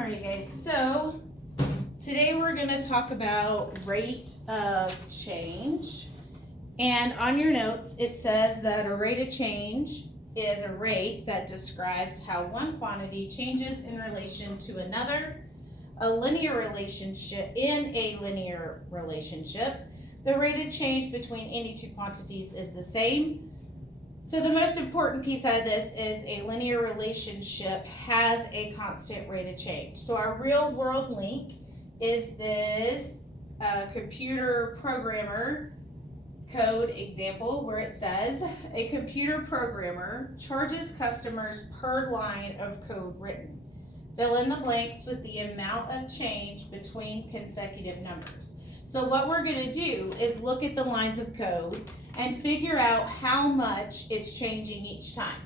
Alright guys, so today we're going to talk about rate of change. And on your notes it says that a rate of change is a rate that describes how one quantity changes in relation to another. A linear relationship, in a linear relationship, the rate of change between any two quantities is the same. So the most important piece out of this is a linear relationship has a constant rate of change. So our real world link is this computer programmer code example where it says a computer programmer charges customers per line of code written. Fill in the blanks with the amount of change between consecutive numbers. So what we're going to do is look at the lines of code and figure out how much it's changing each time.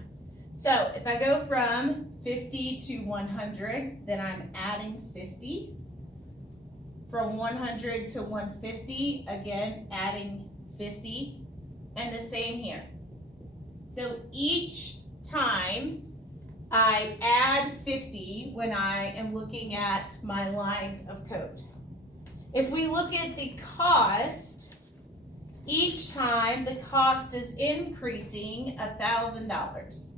So if I go from 50 to 100, then I'm adding 50. From 100 to 150, again, adding 50. And the same here. So each time I add 50 when I am looking at my lines of code. If we look at the cost, each time the cost is increasing $1,000.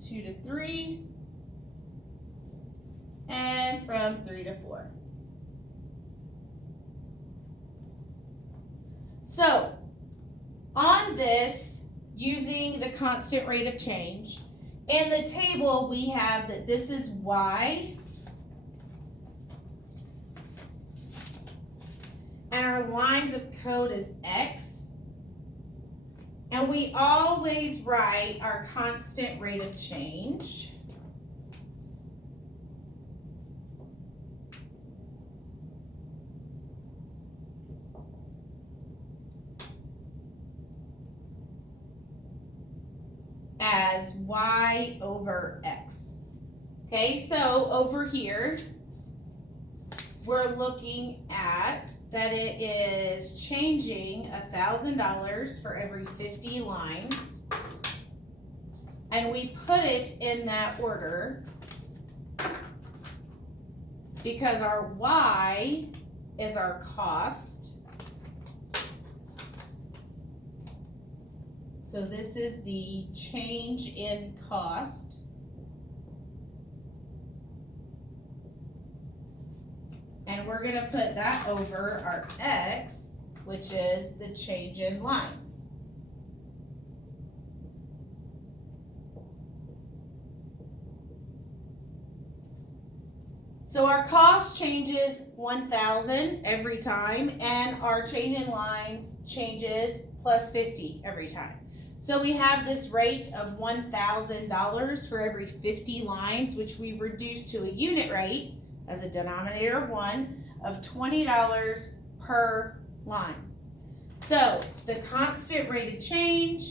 2 to 3, and from 3 to 4. So, on this, using the constant rate of change, in the table we have that this is Y, and our lines of code is X, and we always write our constant rate of change as Y over X. Okay, so over here we're looking at that it is changing $1,000 for every 50 lines, and we put it in that order because our Y is our cost. So this is the change in cost. And we're going to put that over our X, which is the change in lines. So our cost changes 1,000 every time, and our change in lines changes plus 50 every time. So we have this rate of $1,000 for every 50 lines, which we reduce to a unit rate as a denominator of 1 of $20 per line. So the constant rate of change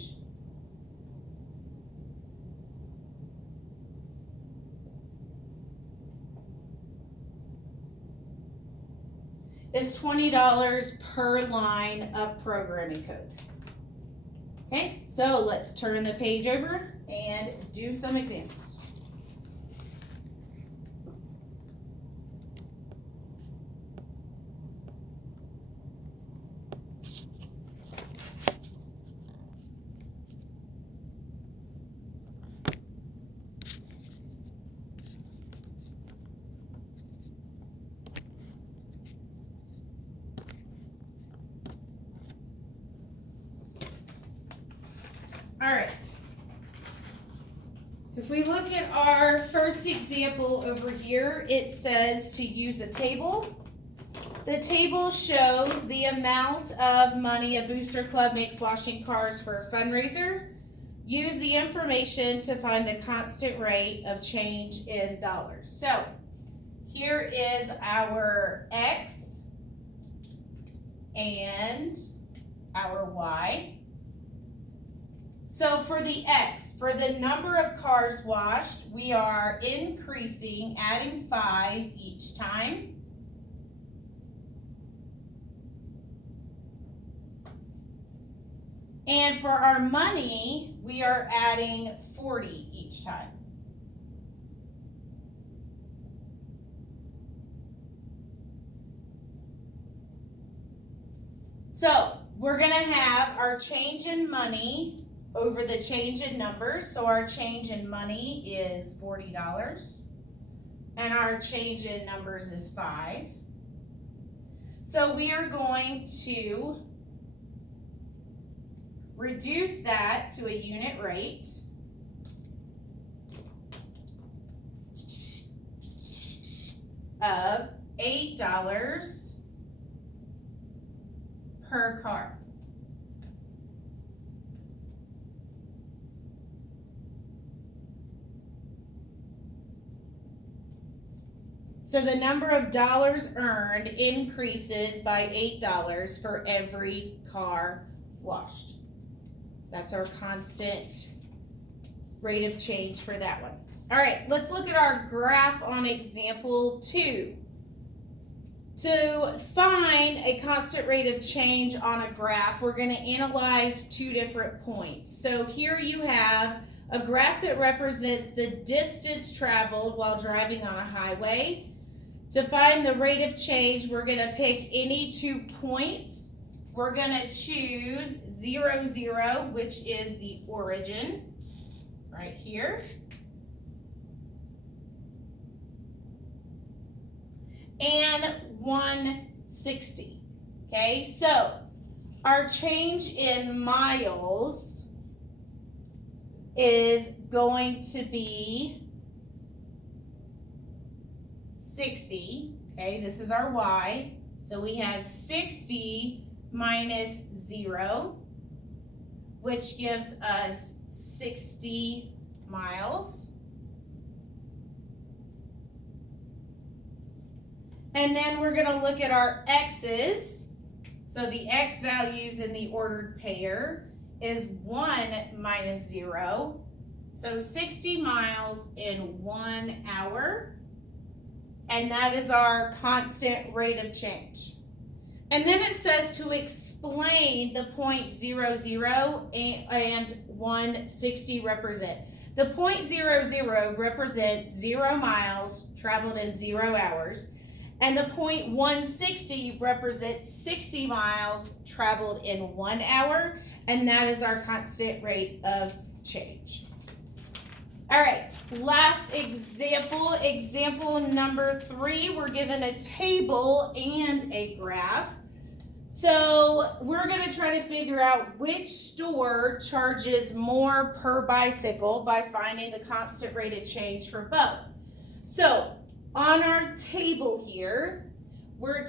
is $20 per line of programming code. Okay, so let's turn the page over and do some examples. All right, if we look at our first example over here, it says to use a table. The table shows the amount of money a booster club makes washing cars for a fundraiser. Use the information to find the constant rate of change in dollars. So here is our X and our Y. So for the X, for the number of cars washed, we are increasing, adding 5 each time. And for our money, we are adding 40 each time. So we're going to have our change in money over the change in numbers. So our change in money is $40 and our change in numbers is 5. So we are going to reduce that to a unit rate of $8 per car. So the number of dollars earned increases by $8 for every car washed. That's our constant rate of change for that one. All right, let's look at our graph on example 2. To find a constant rate of change on a graph, we're going to analyze 2 different points. So here you have a graph that represents the distance traveled while driving on a highway. To find the rate of change, we're going to pick any 2 points. We're going to choose 0, 0, which is the origin, right here. And 160. Okay, so our change in miles is going to be 60. Okay, this is our y. So we have 60 minus 0, which gives us 60 miles. And then we're going to look at our x's. So the x values in the ordered pair is 1 minus 0. So 60 miles in 1 hour. And that is our constant rate of change. And then it says to explain the point 0, 0 and 160 represent. The point 0, 0 represents 0 miles traveled in 0 hours. And the point 160 represents 60 miles traveled in 1 hour. And that is our constant rate of change. All right, last example, example number 3. We're given a table and a graph. So we're going to try to figure out which store charges more per bicycle by finding the constant rate of change for both. So on our table here, we're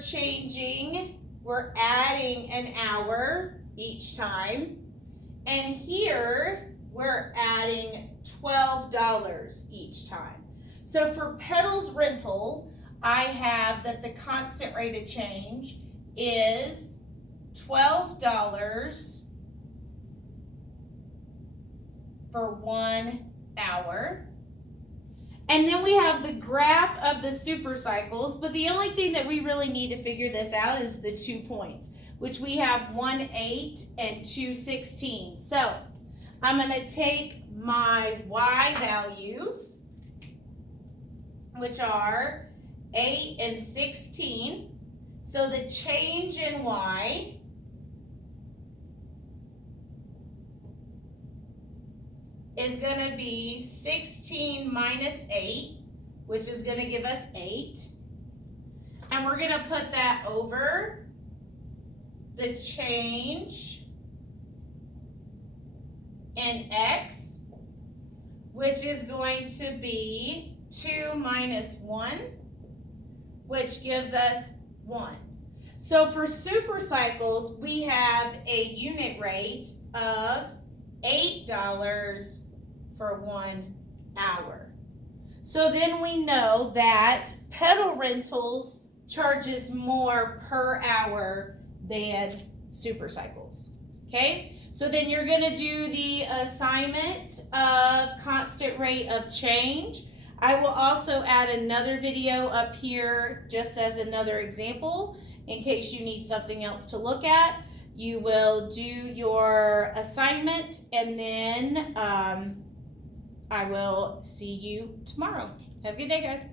adding an hour each time. And here, we're adding $12 each time. So for Pedals Rental, I have that the constant rate of change is $12 for 1 hour. And then we have the graph of the supercycles, but the only thing that we really need to figure this out is the 2 points, which we have 1/8 and 2/16. So I'm going to take my y values, which are 8 and 16. So the change in y is going to be 16 minus 8, which is going to give us 8. And we're going to put that over the change in x, which is going to be 2 minus 1, which gives us 1. So for supercycles, we have a unit rate of $8 for 1 hour. So then we know that Pedal Rentals charges more per hour than supercycles. Okay, so then you're going to do the assignment of constant rate of change. I will also add another video up here just as another example in case you need something else to look at. You will do your assignment and then I will see you tomorrow. Have a good day, guys.